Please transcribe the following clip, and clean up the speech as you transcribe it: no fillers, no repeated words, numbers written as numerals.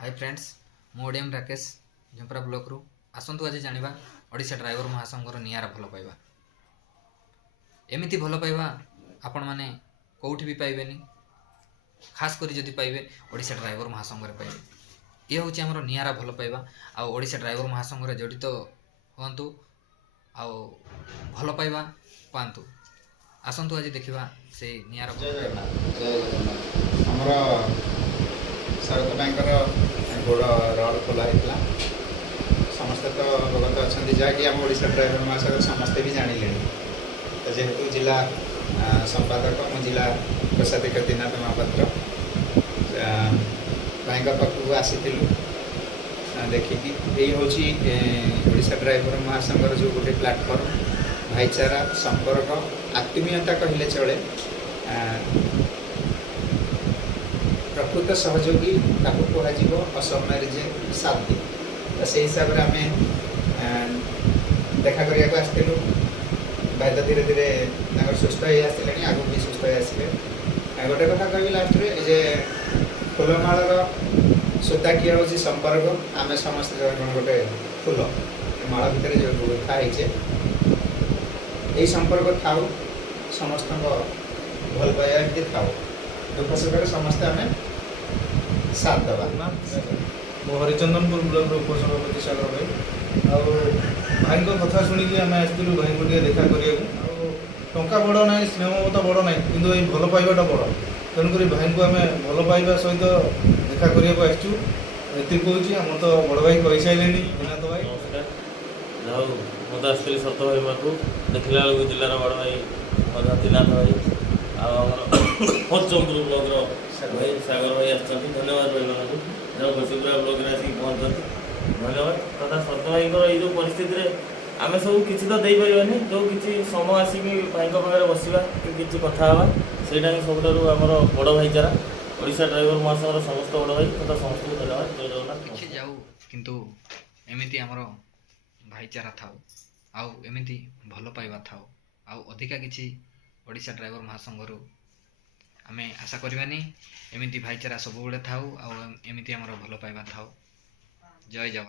Hi friends मु ओडियम Rakesh झंपरा block रु आसंतु आज जानिबा ओडिशा ड्राइवर महासंघर नियारा भल पाइबा। एमिति भल पाइबा आपण माने कोउठी भी पाइबेनी, खास करी जदि पाइबे ओडिशा ड्राइवर महासंघर पाइबे। ये होची हमर नियारा भल पाइबा आ ओडिशा ड्राइवर महासंघर जड़ित हुंतु आ भल पाइबा पांतु। आसंतु आज देखिबा से नियारा भल पाइबा। हमर सरकार बैंकर गोड़ रड खोला होता समस्ते तो अवगत अच्छा जहाँकि आम ओडिशा ड्राइवर महासंघ समस्ते भी जानिले। तो जेहेतु जिला संपादक मु जिला प्रशासक दीनाथ महापात्र बैंकर पाखक आसी देखिकी यही हूँ ओडिशा ड्राइवर महासंघर जो गोटे प्लाटफर्म भाईचारा संपर्क आत्मीयता कहले चले। प्रकृत सहयोगी ताकू कह असमय जे साथ दी तो से हिसाब से आम देखा करने आसलु। भाई तो धीरे धीरे सुस्थ हो आसले आगू भी सुस्थ हो आसले। गोटे कथा कह लास्ट में जे फूलमाल सूता किए हूँ संपर्क आम समस्त गोटे फूल माल भितर जो गुंथाई यही संपर्क थाऊ समस्त भल पाइबा थाऊ दुख सुख समस्ते आम साथ दबा। मो हरिचंदनपुर ब्लॉक उपसभापति सागर भाई भाई कथा शुणिकी आम आसलु भाई को देखा करने टंका बड़ ना स्नेहममता बड़ ना कि भल पाइबाटा बड़ तेणुक भाई को आम भल पाइबा सहित देखा करने को आसचु ये कहूँ आम तो बड़ भाई कही सारे दीनाथ भाई जाऊ मत आसती सत भाई पाखु देखला बेलू जिलार बड़ भाई दीनाथ भाई हरिचंदपुर ब्लॉक भाई सागर भाई धन्यवाद भाई मानक जो घोषपुरा ब्लॉक आसिक पहुँचती धन्यवाद तथा सत भाई ये परिस्थिति आम सब किसी तो दे पारानी जो किसी समय आसिक भाई पाखे बसवा कि कथा से सब आमर बड़ भाईचारा ओडिशा ड्राइवर महासंघर समस्त बड़ भाई तथा समस्त धन्यवाद। जय जगन्नाथ। किछि जाऊ किंतु एमिति हमर भाईचारा थाउ आउ एमिति भल पाइबा थाउ आउ अधिका किछि ओडिशा ड्राइवर महासंघरु आमे आशा करबानी एमिति भाईचारा सब बेले थाउ आउ एमिति हमर भल पाइबा थाउ। जय जगन्नाथ।